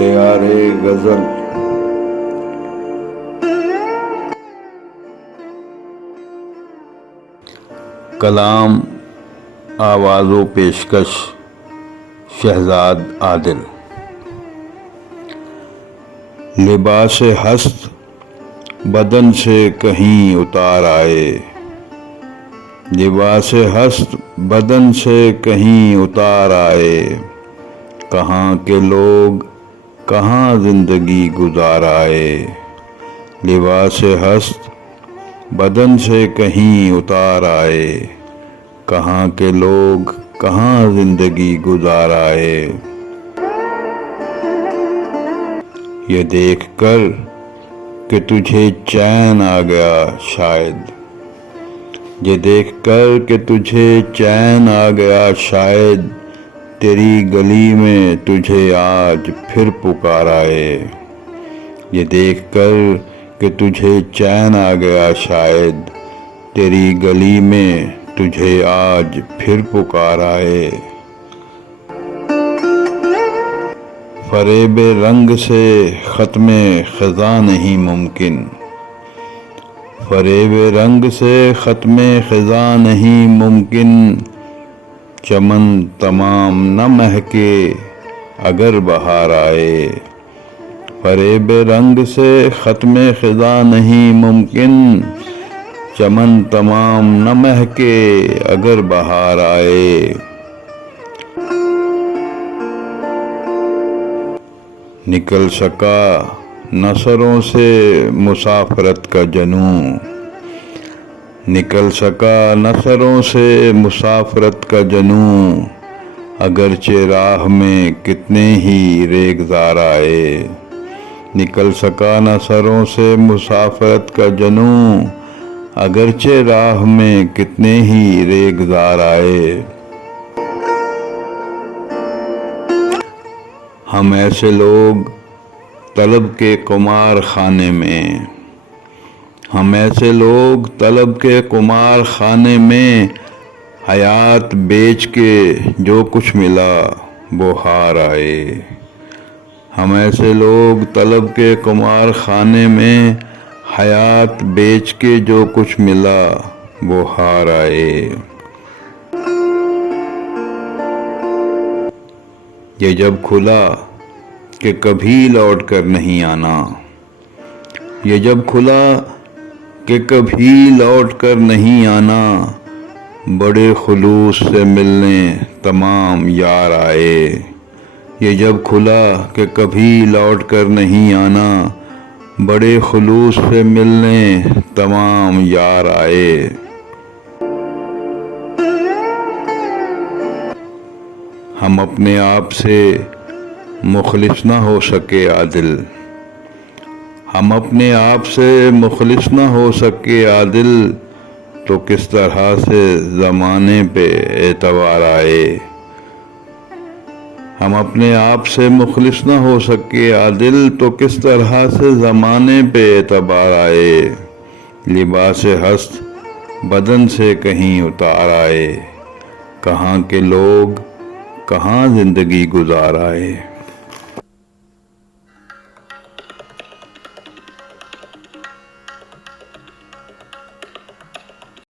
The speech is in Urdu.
دیار غزل۔ کلام آواز و پیشکش شہزاد عادل۔ لباس ہست بدن سے کہیں اتار آئے، لباس ہست بدن سے کہیں اتار آئے، کہاں کے لوگ کہاں زندگی گزار آئے، لباس ہست بدن سے کہیں اتار آئے، کہاں کے لوگ کہاں زندگی گزار آئے۔ یہ دیکھ کر کہ تجھے چین آ گیا شاید، یہ دیکھ کر کہ تجھے چین آ گیا شاید، تیری گلی میں تجھے آج پھر پکار آئے، یہ دیکھ کر کہ تجھے چین آ گیا شاید، تیری گلی میں تجھے آج پھر پکار آئے۔ فریب رنگ سے ختم خزاں نہیں ممکن، فریب رنگ سے ختم خزاں نہیں ممکن، چمن تمام نہ مہکے اگر بہار آئے، فریب رنگ سے ختم خزاں نہیں ممکن، چمن تمام نہ مہکے اگر بہار آئے۔ نکل سکا نہ سروں سے مسافرت کا جنوں، نکل سکا نہ سروں سے مسافرت کا جنوں، اگرچہ راہ میں کتنے ہی ریگزار آئے، نکل سکا نہ سروں سے مسافرت کا جنوں، اگرچہ راہ میں کتنے ہی ریگزار آئے۔ ہم ایسے لوگ طلب کے قمار خانے میں، ہم ایسے لوگ طلب کے قمار خانے میں، حیات بیچ کے جو کچھ ملا وہ ہار آئے، ہم ایسے لوگ طلب کے قمار خانے میں، حیات بیچ کے جو کچھ ملا وہ ہار آئے۔ یہ جب کھلا کہ کبھی لوٹ کر نہیں آنا، یہ جب کھلا کہ کبھی لوٹ کر نہیں آنا، بڑے خلوص سے ملنے تمام یار آئے، یہ جب کھلا کہ کبھی لوٹ کر نہیں آنا، بڑے خلوص سے ملنے تمام یار آئے۔ ہم اپنے آپ سے مخلص نہ ہو سکے عادل، ہم اپنے آپ سے مخلص نہ ہو سکے عادل، تو کس طرح سے زمانے پہ اعتبار آئے، ہم اپنے آپ سے مخلص نہ ہو سکے عادل، تو کس طرح سے زمانے پہ اعتبار آئے، لباس ہست بدن سے کہیں اتار آئے، کہاں کے لوگ کہاں زندگی گزار آئے۔